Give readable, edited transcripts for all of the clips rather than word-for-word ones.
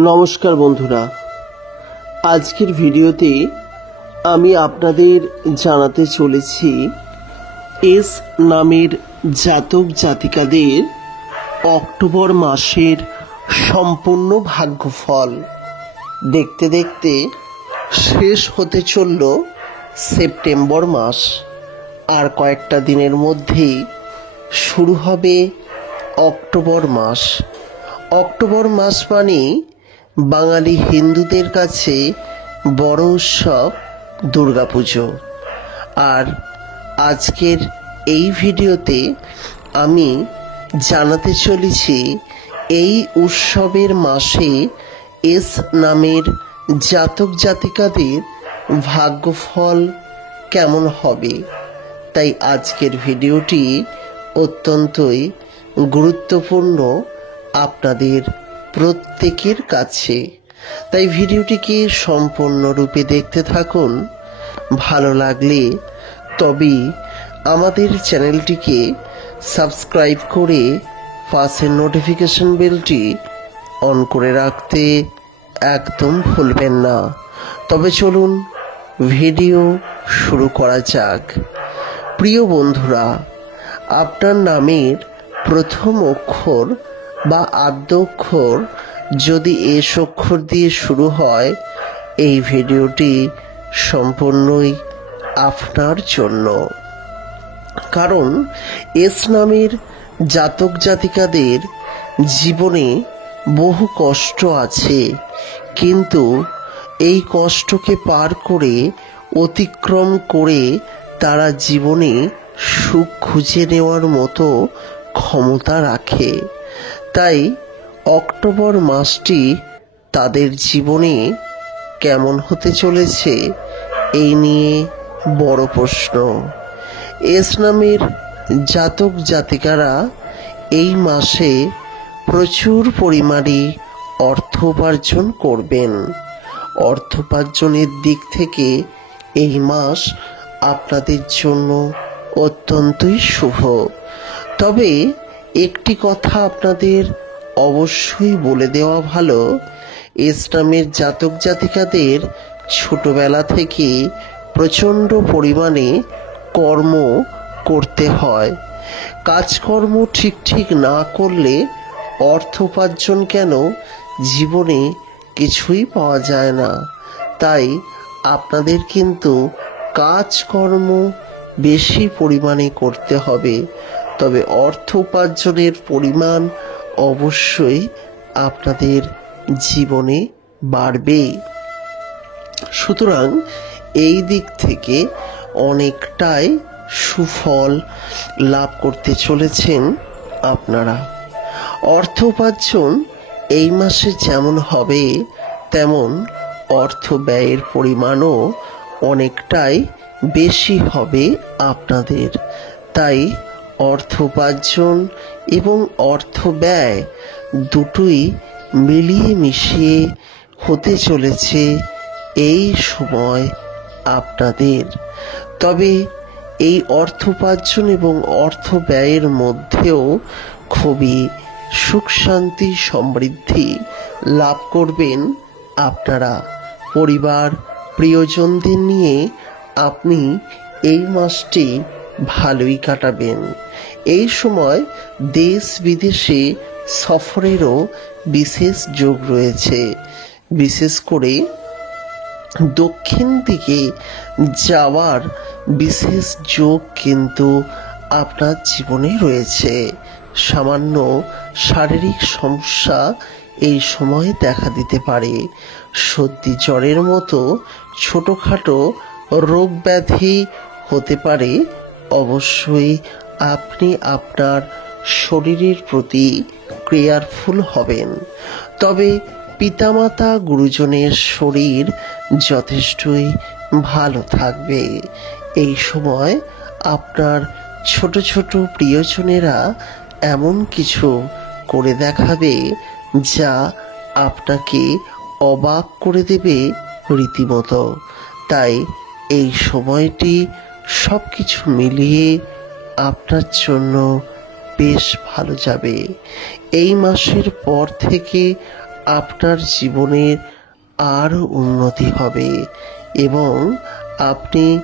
নমস্কার বন্ধুরা, আজকের ভিডিওতে আমি আপনাদের জানাতে চলেছি এস নামের জাতক জাতিকাদের অক্টোবর মাসের সম্পূর্ণ ভাগ্যফল। দেখতে দেখতে শেষ হতে চলল সেপ্টেম্বর মাস, আর কয়েকটা দিনের মধ্যেই শুরু হবে অক্টোবর মাস। অক্টোবর মাস মানে বাঙালি হিন্দুদের কাছে বড় উৎসব দুর্গাপুজো। আর আজকের এই ভিডিওতে আমি জানাতে চলেছি এই উৎসবের মাসে এস নামের জাতক জাতিকাদের ভাগ্যফল কেমন হবে। তাই আজকের ভিডিওটি অত্যন্তই গুরুত্বপূর্ণ আপনাদের প্রত্যেকের কাছে। তাই ভিডিওটিকে সম্পূর্ণরূপে দেখতে থাকুন। ভালো লাগলে তবেই আমাদের চ্যানেলটিকে সাবস্ক্রাইব করে পাশের নোটিফিকেশন বেলটি অন করে রাখতে একদম ভুলবেন না। তবে চলুন ভিডিও শুরু করা যাক। প্রিয় বন্ধুরা, আপনার নামের প্রথম অক্ষর বা আদ্য অক্ষর যদি এস অক্ষর দিয়ে শুরু হয়, এই ভিডিওটি সম্পূর্ণই আপনার জন্য। কারণ এস নামের জাতক জাতিকাদের জীবনে বহু কষ্ট আছে, কিন্তু এই কষ্টকে পার করে অতিক্রম করে তারা জীবনে সুখ খুঁজে নেওয়ার মতো ক্ষমতা রাখে। তাই অক্টোবর মাসটি তাদের জীবনে কেমন হতে চলেছে এই নিয়ে বড় প্রশ্ন। এস নামের জাতক জাতিকারা এই মাসে প্রচুর পরিমাণে অর্থ উপার্জন করবেন। অর্থ উপার্জনের দিক থেকে এই মাস আপনাদের জন্য অত্যন্তই শুভ। তবে একটি কথা আপনাদের অবশ্যই বলে দেওয়া ভালো, এস নামের জাতক জাতিকাদের ছোটবেলা থেকে প্রচণ্ড পরিমাণে কর্ম করতে হয়। কাজকর্ম ঠিক না করলে অর্থ উপার্জন কেন, জীবনে কিছুই পাওয়া যায় না। তাই আপনাদের কিন্তু কাজকর্ম বেশি পরিমাণে করতে হবে, তবে অর্থ উপার্জনের পরিমাণ অবশ্যই আপনাদের জীবনে বাড়বে। সুতরাং এই দিক থেকে অনেকটাই সুফল লাভ করতে চলেছেন আপনারা। অর্থ উপার্জন এই মাসে যেমন হবে, তেমন অর্থ ব্যয়ের পরিমাণও অনেকটাই বেশি হবে আপনাদের। তাই অর্থ উপার্জন এবং অর্থ ব্যয় দুটোই মিলিয়ে মিশিয়ে হতে চলেছে এই সময় আপনাদের। তবে এই অর্থ উপার্জন এবং অর্থ ব্যয়ের মধ্যেও খুবই সুখ শান্তি সমৃদ্ধি লাভ করবেন আপনারা। পরিবার প্রিয়জনদের নিয়ে আপনি এই মাসটি ভালোই কাটাবেন। এই সময় দেশ বিদেশে সফরেরও বিশেষ যোগ রয়েছে। বিশেষ করে দক্ষিণ দিকে যাওয়ার বিশেষ যোগ কিন্তু আপনার জীবনে রয়েছে। সামান্য শারীরিক সমস্যা এই সময় দেখা দিতে পারে। সর্দি জ্বরের মতো ছোটোখাটো রোগ ব্যাধি হতে পারে। অবশ্যই আপনি আপনার শরীরের প্রতি কেয়ারফুল হবেন। তবে পিতামাতা গুরুজনের শরীর যথেষ্টই ভালো থাকবে। এই সময় আপনার ছোট ছোট প্রিয়জনেরা এমন কিছু করে দেখাবে যা আপনাকে অবাক করে দেবে রীতিমতো। তাই এই সময়টি সব কিছু মিলিয়ে আপনার জন্য বেশ ভালো যাবে। এই মাসের পর থেকে আপনার জীবনে আরও উন্নতি হবে এবং আপনি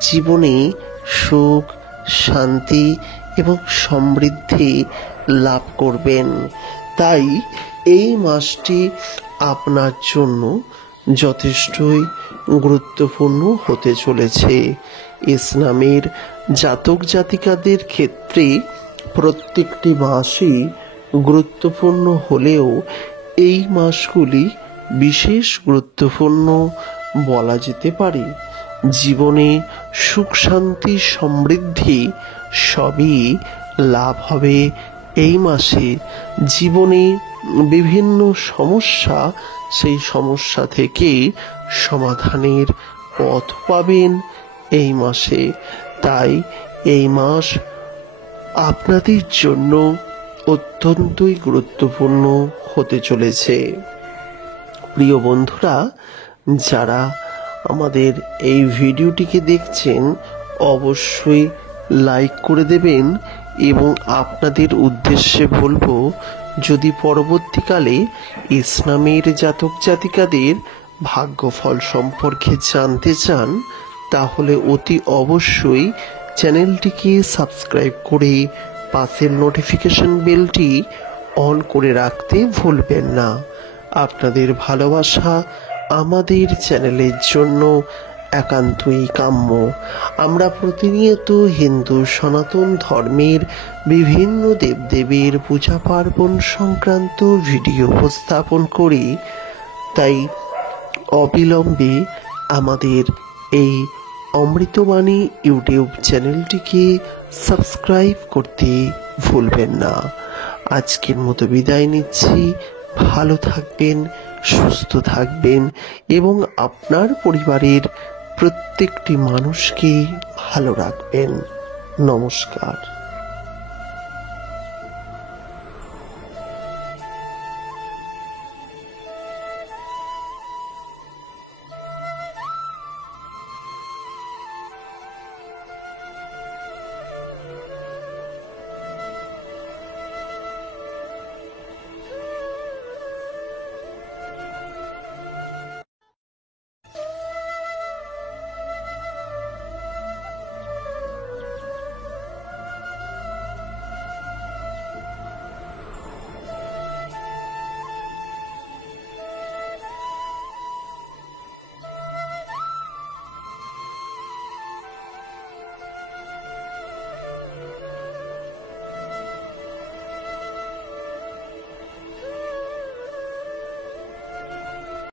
জীবনে সুখ, শান্তি এবং সমৃদ্ধি লাভ করবেন। তাই এই মাসটি আপনার জন্য যথেষ্টই গুরুত্বপূর্ণ হতে চলেছে। ইসলামের জাতক জাতিকাদের ক্ষেত্রে প্রত্যেকটি মাসই গুরুত্বপূর্ণ হলেও এই মাসগুলি বিশেষ গুরুত্বপূর্ণ বলা যেতে পারে। জীবনে সুখ, শান্তি, সমৃদ্ধি সবই লাভ হবে এই মাসে। জীবনে বিভিন্ন সমস্যা, সেই সমস্যা থেকে সমাধানের পথ পাবেন এই মাসে। তাই এই মাস আপনাদের জন্য অত্যন্তই গুরুত্বপূর্ণ হতে চলেছে। প্রিয় বন্ধুরা, যারা আমাদের এই ভিডিওটিকে দেখছেন অবশ্যই লাইক করে দেবেন এবং আপনাদের উদ্দেশ্যে বলবো, যদি পরবর্তীকালে ইসলামের জাতক জাতিকাদের ভাগ্যফল সম্পর্কে জানতে চান তাহলে অতি অবশ্যই চ্যানেলটিকে সাবস্ক্রাইব করে পাশের নোটিফিকেশন বেলটি অন করে রাখতে ভুলবেন না। আপনাদের ভালোবাসা আমাদের চ্যানেলের জন্য একান্তই কাম্য। আমরা প্রতিনিয়ত হিন্দু সনাতন ধর্মের বিভিন্ন দেবদেবীর পূজা পার্বণ সংক্রান্ত ভিডিও উপস্থাপন করি। তাই অবিলম্বে আমাদের এই অমৃতবাণী ইউটিউব চ্যানেলটিকে সাবস্ক্রাইব করতে ভুলবেন না। আজকের মতো বিদায় নিচ্ছি। ভালো থাকবেন, সুস্থ থাকবেন এবং আপনার পরিবারের প্রত্যেকটি মানুষকে ভালো রাখবেন। নমস্কার।